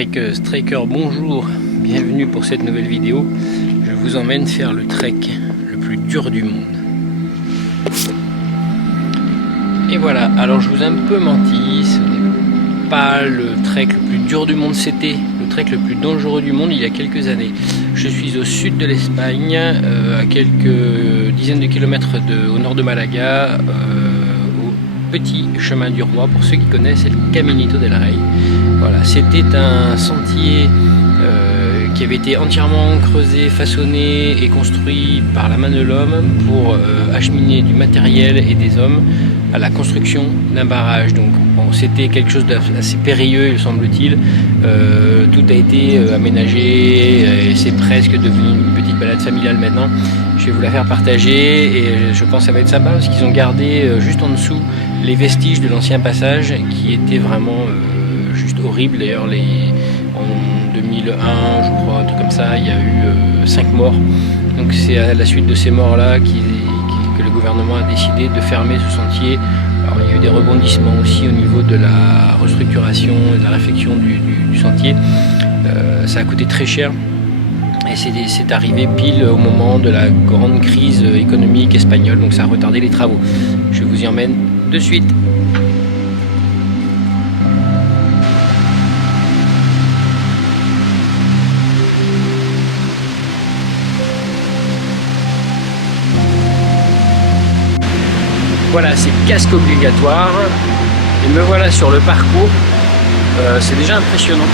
Trekkers, bonjour, bienvenue pour cette nouvelle vidéo. Je vous emmène faire le trek le plus dur du monde. Et voilà, alors je vous ai un peu menti, ce n'est pas le trek le plus dur du monde, c'était le trek le plus dangereux du monde il y a quelques années. Je suis au sud de l'Espagne, à quelques dizaines de kilomètres au nord de Malaga, au petit chemin du roi. Pour ceux qui connaissent, c'est le Caminito del Rey. Voilà, c'était un sentier qui avait été entièrement creusé, façonné et construit par la main de l'homme pour acheminer du matériel et des hommes à la construction d'un barrage. Donc bon, c'était quelque chose d'assez périlleux, il semble-t-il. Tout a été aménagé et c'est presque devenu une petite balade familiale maintenant. Je vais vous la faire partager et je pense que ça va être sympa parce qu'ils ont gardé juste en dessous les vestiges de l'ancien passage qui était vraiment juste horrible. D'ailleurs, en 2001, je crois, un truc comme ça, il y a eu 5 morts. Donc c'est à la suite de ces morts-là que le gouvernement a décidé de fermer ce sentier. Alors il y a eu des rebondissements aussi au niveau de la restructuration et de la réfection du sentier. Ça a coûté très cher. Et c'est arrivé pile au moment de la grande crise économique espagnole, donc ça a retardé les travaux. Je vous y emmène de suite. Voilà, c'est casque obligatoire. Et me voilà sur le parcours. C'est déjà impressionnant.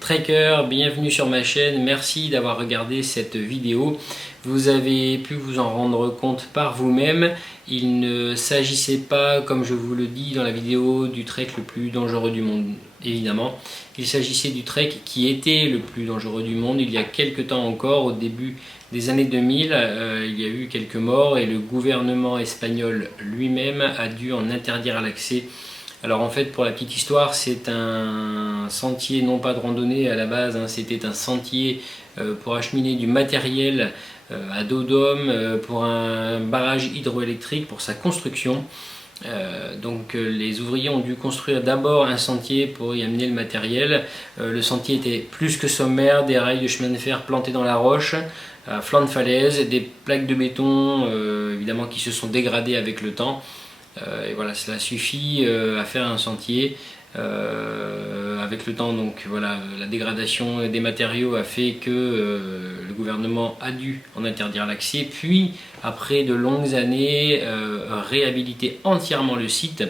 Trekkers, bienvenue sur ma chaîne, merci d'avoir regardé cette vidéo. Vous avez pu vous en rendre compte par vous-même. Il ne s'agissait pas, comme je vous le dis dans la vidéo, du trek le plus dangereux du monde, évidemment. Il s'agissait du trek qui était le plus dangereux du monde il y a quelques temps encore, au début des années 2000. Il y a eu quelques morts et le gouvernement espagnol lui-même a dû en interdire l'accès. Alors en fait, pour la petite histoire, c'est un sentier non pas de randonnée à la base, hein, c'était un sentier pour acheminer du matériel à dos d'homme pour un barrage hydroélectrique pour sa construction. Donc les ouvriers ont dû construire d'abord un sentier pour y amener le matériel. Le sentier était plus que sommaire, des rails de chemin de fer plantés dans la roche, à flanc de falaise, des plaques de béton évidemment qui se sont dégradées avec le temps. Et voilà, cela suffit à faire un sentier avec le temps. Donc voilà, la dégradation des matériaux a fait que le gouvernement a dû en interdire l'accès, puis après de longues années réhabiliter entièrement le site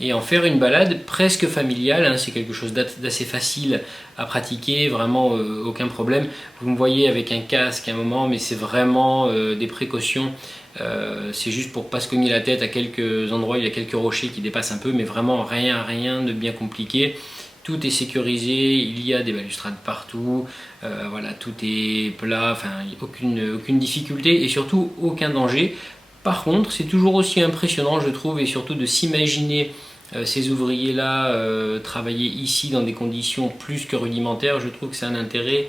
et en faire une balade presque familiale, hein. C'est quelque chose d'assez facile à pratiquer, vraiment aucun problème. Vous me voyez avec un casque à un moment, mais c'est vraiment des précautions. C'est juste pour pas se cogner la tête à quelques endroits, il y a quelques rochers qui dépassent un peu, mais vraiment rien de bien compliqué. Tout est sécurisé, il y a des balustrades partout, voilà, tout est plat, enfin aucune difficulté et surtout aucun danger. Par contre, c'est toujours aussi impressionnant, je trouve, et surtout de s'imaginer ces ouvriers-là travailler ici dans des conditions plus que rudimentaires. Je trouve que c'est un intérêt,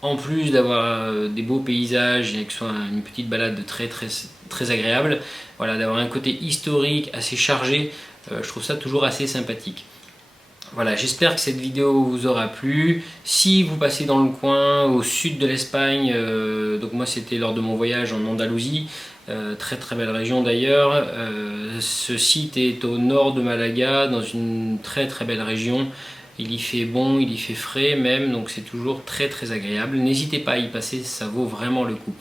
en plus d'avoir des beaux paysages et que ce soit une petite balade très agréable, voilà, d'avoir un côté historique assez chargé, je trouve ça toujours assez sympathique. Voilà, j'espère que cette vidéo vous aura plu. Si vous passez dans le coin, au sud de l'Espagne, donc moi c'était lors de mon voyage en Andalousie, très belle région d'ailleurs. Ce site est au nord de Malaga, dans une très belle région. Il y fait bon, il y fait frais même, donc c'est toujours très agréable. N'hésitez pas à y passer, ça vaut vraiment le coup.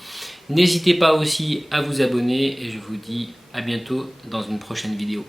N'hésitez pas aussi à vous abonner et je vous dis à bientôt dans une prochaine vidéo.